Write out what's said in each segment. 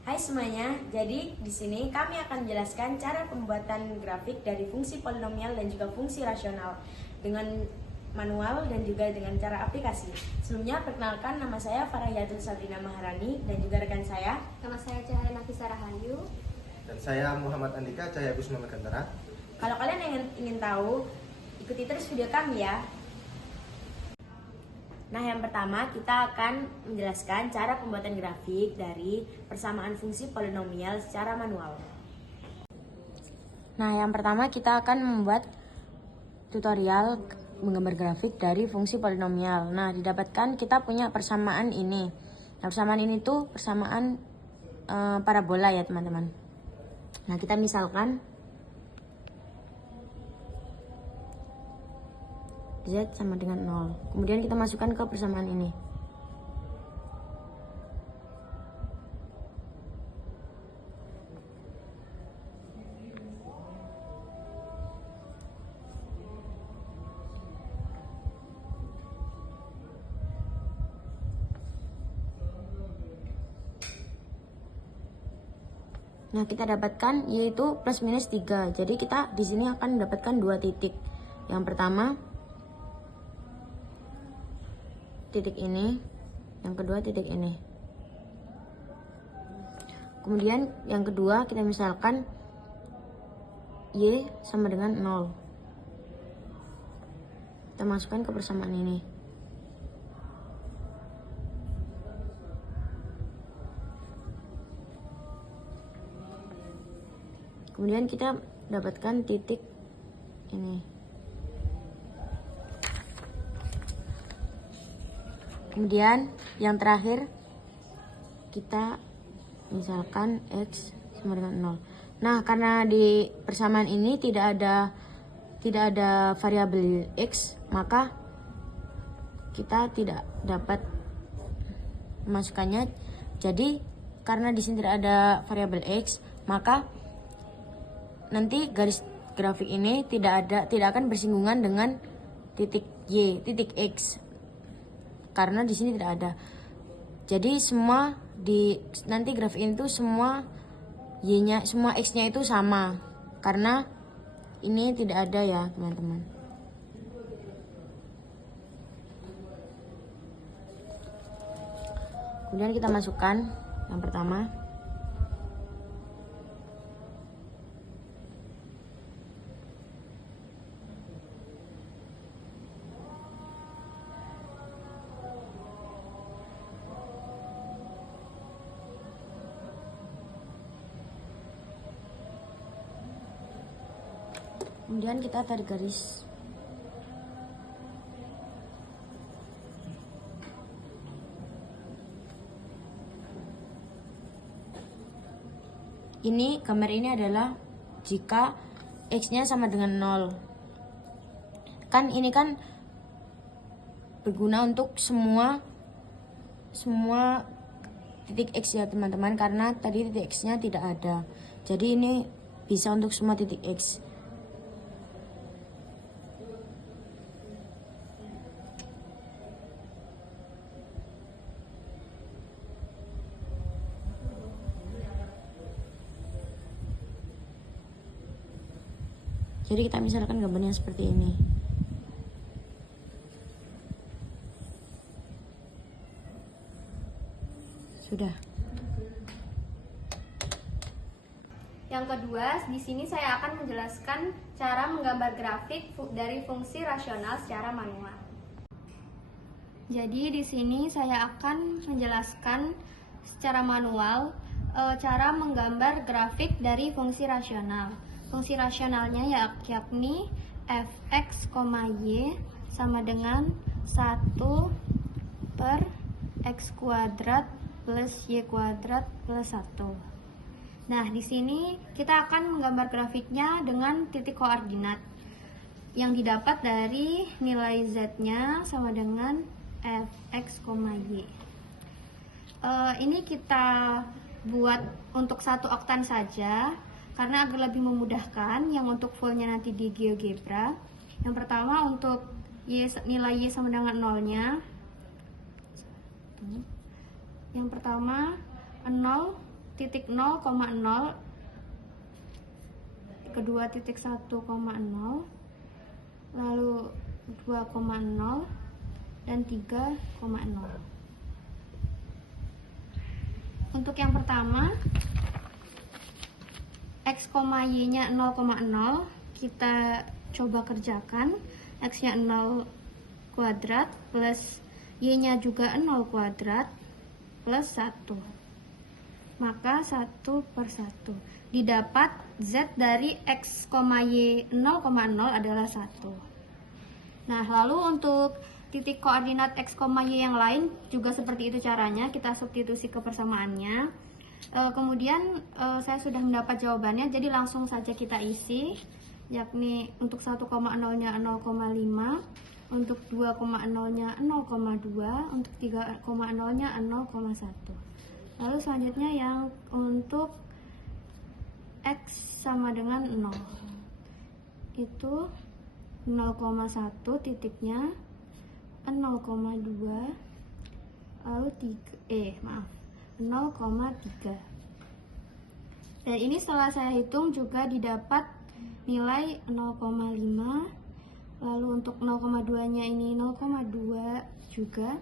Hai semuanya, jadi di sini kami akan menjelaskan cara pembuatan grafik dari fungsi polinomial dan juga fungsi rasional dengan manual dan juga dengan cara aplikasi. Sebelumnya perkenalkan, nama saya Farahiyatul Sabrina Maharani dan juga rekan saya. Nama saya Cahaya Nafisa Rahayu. Dan saya Muhammad Andika Cahaya Kusuma Mergantara. Kalau kalian ingin tahu, ikuti terus video kami ya. Nah, yang pertama kita akan menjelaskan cara pembuatan grafik dari persamaan fungsi polinomial secara manual. Nah, yang pertama kita akan membuat tutorial menggambar grafik dari fungsi polinomial. Nah, didapatkan kita punya persamaan ini. Nah, persamaan ini tuh persamaan parabola ya, teman-teman. Nah, kita misalkan Z sama dengan 0. Kemudian kita masukkan ke persamaan ini. Nah, kita dapatkan yaitu plus minus 3. Jadi kita di sini akan mendapatkan 2 titik. Yang pertama titik ini, yang kedua titik ini. Kemudian yang kedua kita misalkan Y sama dengan 0. Kita masukkan ke persamaan ini. Kemudian kita dapatkan titik ini. Kemudian yang terakhir kita misalkan X sama dengan 0. Nah, karena di persamaan ini tidak ada variabel X, maka kita tidak dapat memasukkannya. Jadi karena di sini tidak ada variabel X, maka nanti garis grafik ini tidak akan bersinggungan dengan titik Y, titik X. Karena di sini tidak ada. Jadi nanti grafik itu semua Y-nya, semua X-nya itu sama. Karena ini tidak ada ya, teman-teman. Kemudian kita masukkan yang pertama. Kemudian kita tarik garis. Ini gambar ini adalah jika X-nya sama dengan 0. Kan ini kan berguna untuk semua titik X ya, teman-teman, karena tadi titik X-nya tidak ada. Jadi ini bisa untuk semua titik X. Jadi kita misalkan gambarnya seperti ini. Sudah. Yang kedua, di sini saya akan menjelaskan cara menggambar grafik dari fungsi rasional secara manual. Jadi di sini saya akan menjelaskan secara manual cara menggambar grafik dari fungsi rasional. Fungsi rasionalnya yakni fx, y sama dengan 1 per x kuadrat plus y kuadrat plus 1. Nah, di sini kita akan menggambar grafiknya dengan titik koordinat yang didapat dari nilai z-nya sama dengan fx, y. Ini kita buat untuk 1 oktan saja, karena agar lebih memudahkan. Yang untuk fullnya nanti di GeoGebra. Yang pertama untuk nilai Y sama dengan 0-nya. Yang pertama 0 titik 0,0, kedua titik 1,0, lalu 2,0 dan 3,0. Untuk yang pertama, x, y nya 0,0, kita coba kerjakan. X nya 0 kuadrat plus y nya juga 0 kuadrat plus 1, maka 1 per 1 didapat z dari x, y 0,0 adalah 1. Nah, lalu untuk titik koordinat x, y yang lain juga seperti itu caranya, kita substitusi ke persamaannya. Kemudian saya sudah mendapat jawabannya, jadi langsung saja kita isi, yakni untuk 1,0 nya 0,5, untuk 2,0 nya 0,2, untuk 3,0 nya 0,1. Lalu selanjutnya yang untuk x sama dengan 0, itu 0,1 titiknya, 0,2, lalu 0,3. Dan ini setelah saya hitung juga didapat nilai 0,5. Lalu untuk 0,2 nya ini 0,2 juga,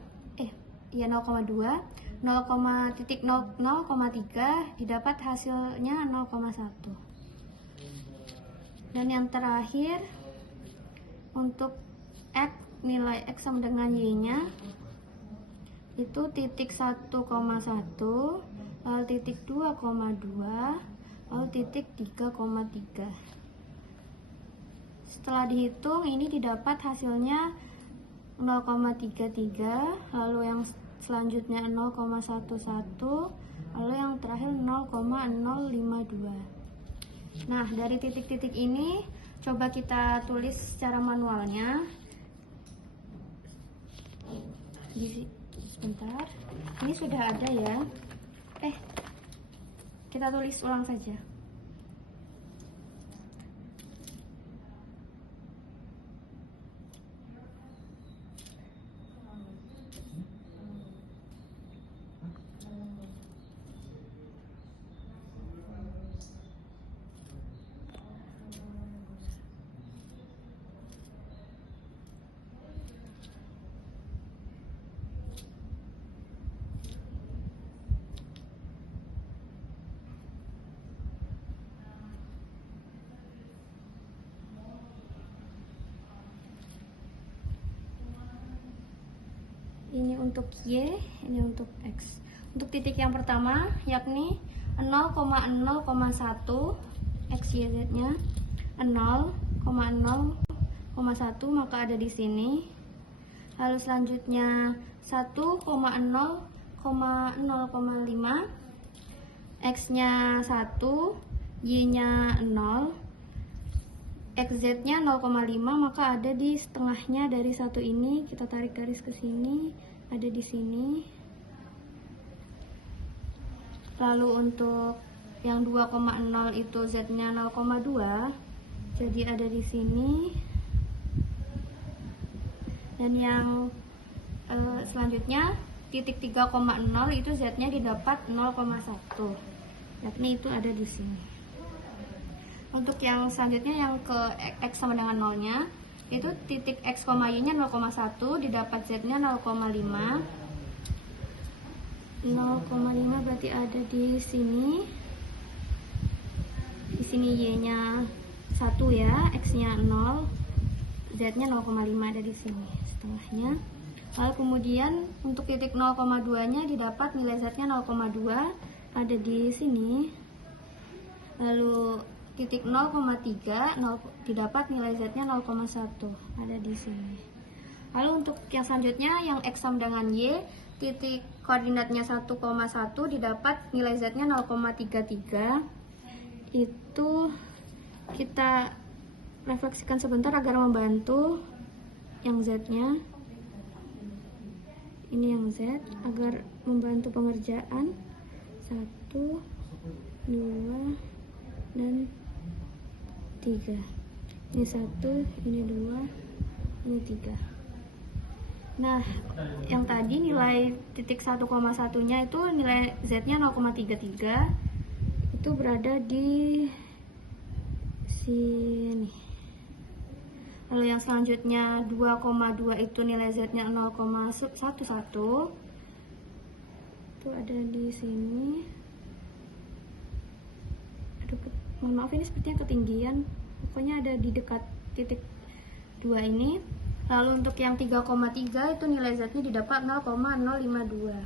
0,2, 0,3 didapat hasilnya 0,1. Dan yang terakhir untuk x, nilai x sama dengan y nya itu titik 1,1, lalu titik 2,2, lalu titik 3,3. Setelah dihitung ini didapat hasilnya 0,33, lalu yang selanjutnya 0,11, lalu yang terakhir 0,052. Nah, dari titik-titik ini coba kita tulis secara manualnya. Sebentar, ini sudah ada ya. Kita tulis ulang saja. Ini untuk y, ini untuk x. Untuk titik yang pertama yakni 0,0,1 x, y, z nya 0,0,1, maka ada di sini. Lalu selanjutnya 1,0,0,5, x nya 1, y nya 0, xz nya 0,5, maka ada di setengahnya dari satu ini. Kita tarik garis ke sini, ada di sini. Lalu untuk yang 2,0 itu z nya 0,2, jadi ada di sini. Dan yang selanjutnya titik 3,0 itu z nya didapat 0,1, yakni itu ada di sini. Untuk yang selanjutnya yang ke x sama dengan 0 nya, itu titik x, y nya 0,1 didapat z nya 0,5. 0,5 berarti ada di sini. Di sini y nya 1 ya, x nya 0, z nya 0,5 ada di sini setengahnya. Lalu kemudian untuk titik 0,2 nya didapat nilai z nya 0,2 ada di sini. Lalu titik 0,3 didapat nilai z nya 0,1 ada di sini. Lalu untuk yang selanjutnya yang x sama dengan y, titik koordinatnya 1,1 didapat nilai z nya 0,33. Itu kita refleksikan sebentar agar membantu yang z nya. Ini yang z agar membantu pengerjaan. 1, 2, dan 3. Ini 1, ini 2, ini 3. Nah, yang tadi nilai titik 1,1 nya itu nilai z nya 0,33, itu berada di sini. Lalu yang selanjutnya 2,2 itu nilai Z-nya 0,11. Itu ada di sini. Aduh, mohon maaf ini sepertinya ketinggian. Pokoknya ada di dekat titik 2 ini. Lalu untuk yang 3,3 itu nilai Z-nya didapat 0,052.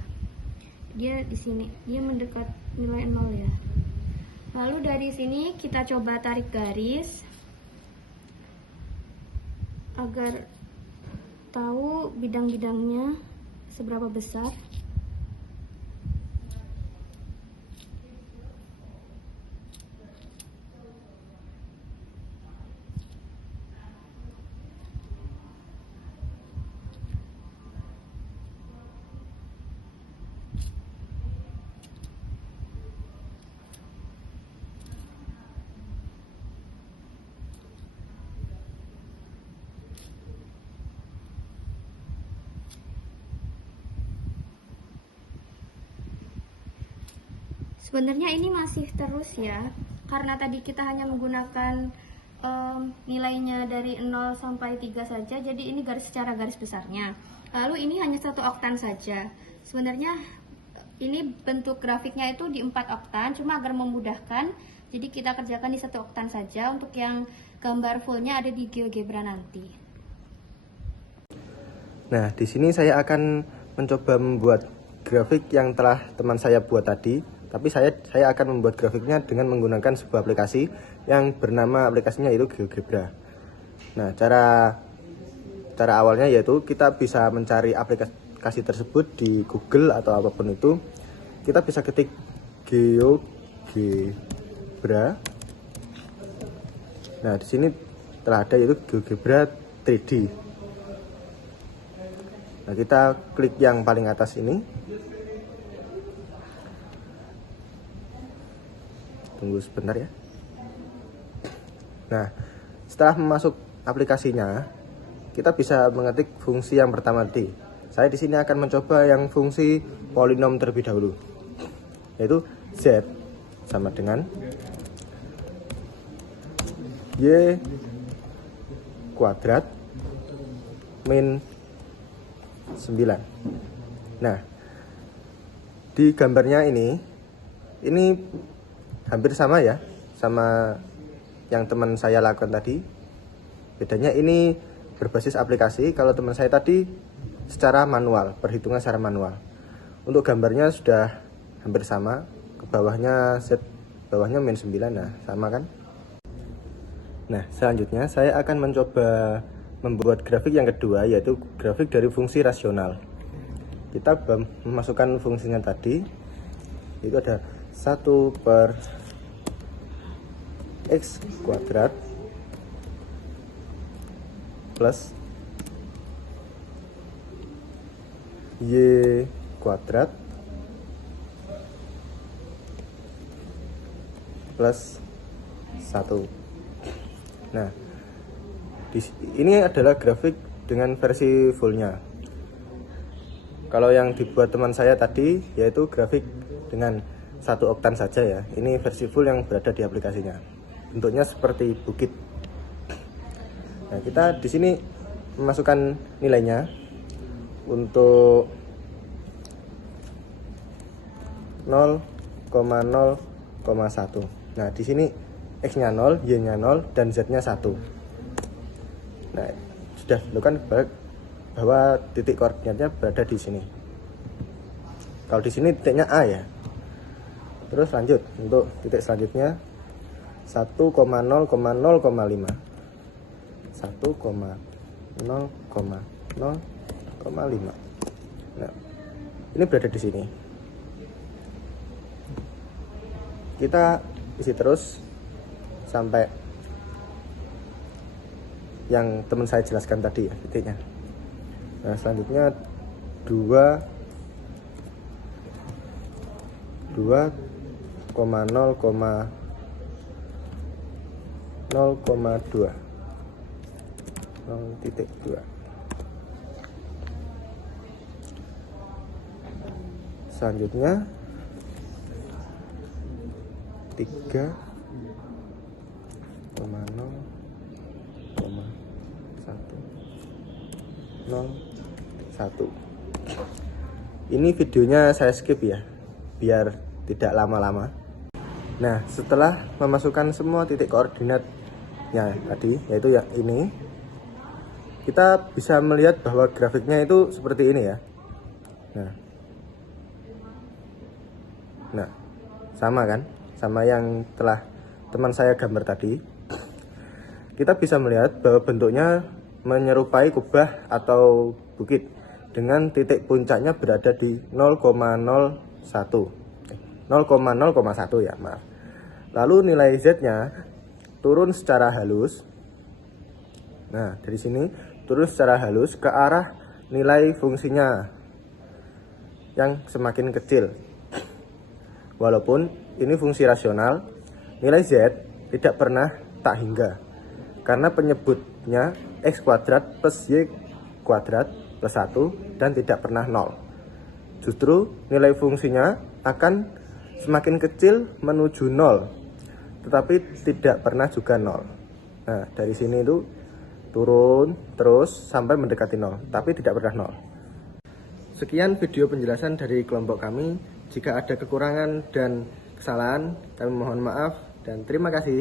Dia di sini, dia mendekat nilai 0 ya. Lalu dari sini kita coba tarik garis agar tahu bidang-bidangnya seberapa besar. Sebenarnya ini masih terus ya, karena tadi kita hanya menggunakan nilainya dari 0 sampai 3 saja, jadi ini secara garis besarnya. Lalu ini hanya 1 oktan saja. Sebenarnya ini bentuk grafiknya itu di 4 oktan, cuma agar memudahkan, jadi kita kerjakan di 1 oktan saja. Untuk yang gambar fullnya ada di GeoGebra nanti. Nah, di sini saya akan mencoba membuat grafik yang telah teman saya buat tadi. Tapi saya akan membuat grafiknya dengan menggunakan sebuah aplikasi yang bernama aplikasinya itu GeoGebra. Nah, cara awalnya yaitu kita bisa mencari aplikasi tersebut di Google atau apapun itu. Kita bisa ketik GeoGebra. Nah, di sini telah ada yaitu GeoGebra 3D. Nah, kita klik yang paling atas ini. Tunggu sebentar ya. Nah, setelah masuk aplikasinya, kita bisa mengetik fungsi yang pertama tadi. Saya di sini akan mencoba yang fungsi polinom terlebih dahulu, yaitu Z sama dengan Y kuadrat min 9. Nah, di gambarnya ini hampir sama ya, sama yang teman saya lakukan tadi. Bedanya ini berbasis aplikasi, kalau teman saya tadi secara manual, perhitungan secara manual. Untuk gambarnya sudah hampir sama, ke bawahnya Z, bawahnya min 9, nah sama kan. Nah, selanjutnya saya akan mencoba membuat grafik yang kedua, yaitu grafik dari fungsi rasional. Kita memasukkan fungsinya tadi, itu ada 1 per X kuadrat plus Y kuadrat plus 1. Nah, ini adalah grafik dengan versi fullnya. Kalau yang dibuat teman saya tadi yaitu grafik dengan 1 oktan saja ya. Ini versi full yang berada di aplikasinya. Bentuknya seperti bukit. Nah, kita di sini memasukkan nilainya untuk 0,0,1. Nah, di sini X-nya 0, Y-nya 0, dan Z-nya 1. Nah, sudah ditentukan bahwa titik koordinatnya berada di sini. Kalau di sini titiknya A ya. Terus lanjut untuk titik selanjutnya 1,0,0,5. 1,0,0,5. Nah, ini berada di sini. Kita isi terus sampai yang teman saya jelaskan tadi ya, titiknya. Nah, selanjutnya 0,2. Selanjutnya 3,0,101. Ini videonya saya skip ya, biar tidak lama-lama. Nah, setelah memasukkan semua titik koordinatnya tadi, yaitu yang ini, kita bisa melihat bahwa grafiknya itu seperti ini ya. Nah, sama kan? Sama yang telah teman saya gambar tadi. Kita bisa melihat bahwa bentuknya menyerupai kubah atau bukit dengan titik puncaknya berada di 0,01 ya, maaf. Lalu nilai Z-nya turun secara halus. Nah, dari sini turun secara halus ke arah nilai fungsinya yang semakin kecil. Walaupun ini fungsi rasional, nilai Z tidak pernah tak hingga. Karena penyebutnya X kuadrat plus Y kuadrat plus 1 dan tidak pernah 0. Justru nilai fungsinya akan semakin kecil menuju 0, tetapi tidak pernah juga 0. Nah, dari sini itu turun terus sampai mendekati 0, tapi tidak pernah 0. Sekian video penjelasan dari kelompok kami. Jika ada kekurangan dan kesalahan, kami mohon maaf dan terima kasih.